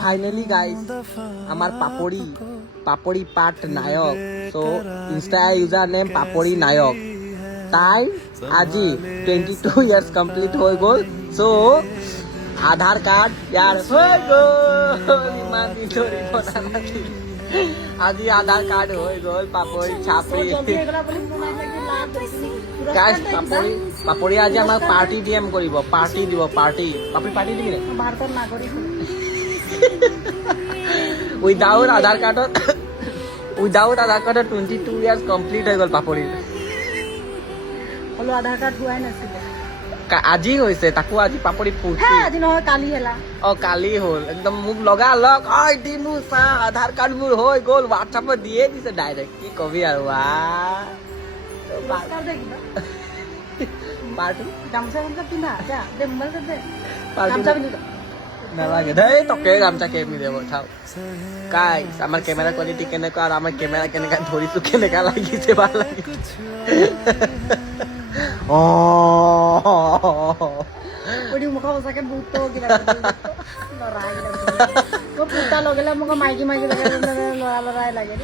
finally guys আমার পাপড়ি পাট নায়ক so Insta user name পাপড়ি নায়ক তাই আজি 22 ইয়ার্স কমপ্লিট হয়ে গল সো আধার কার্ড ইয়ার হয়ে গল ইমান দিন ধরে বনা নাছিল আজি আধার কার্ড হয়ে গল পাপড়ি ছাপড়ি গাইস পাপড়ি আজি আমাক পার্টি ডিএম কৰিব পাৰ্টি দিব পাৰ্টি পাৰ্টি দিবি ভাৰতৰ নাগৰিক উইদাউট আধাৰ কাৰ্ডত 22 ইয়াৰ্স কমপ্লিট হয়ে গল পাপড়িৰ হলো আধাৰ কাৰ্ড হোৱাই নাছিলে আজি হৈছে তাকো আজি পাপড়ি ফুৰ্তি হ্যাঁ আজি নহয় কালি হেলা অ কালি হল একদম মুখ লগা লগ অই দিমু চা আধার কার্ড মোৰ হৈ গল হোয়াটসঅ্যাপত দিয়ে দিছে ডাইৰেক্ট কি কবি আৰু পুৰস্কাৰ দে কিবা পার্টি গামছা পিন্ধা যা দে মোবাইল দে পার্টি গামছা পিন্ধি নালাগে দেই তোকে গামছা কে পিন্ধি দেব থাও গাইস আমার ক্যামেরা কোয়ালিটি কেনেকা আর আমার ক্যামেরা কেনেকা ধরিছো কেনেকা লাগিছে ভাল লাগিছে ও ওডি মুখ বসাকে বহুত কিবা লৰাই লাগে পুতা লগেলে মোক মাইকি লাগে লৰাই লাগে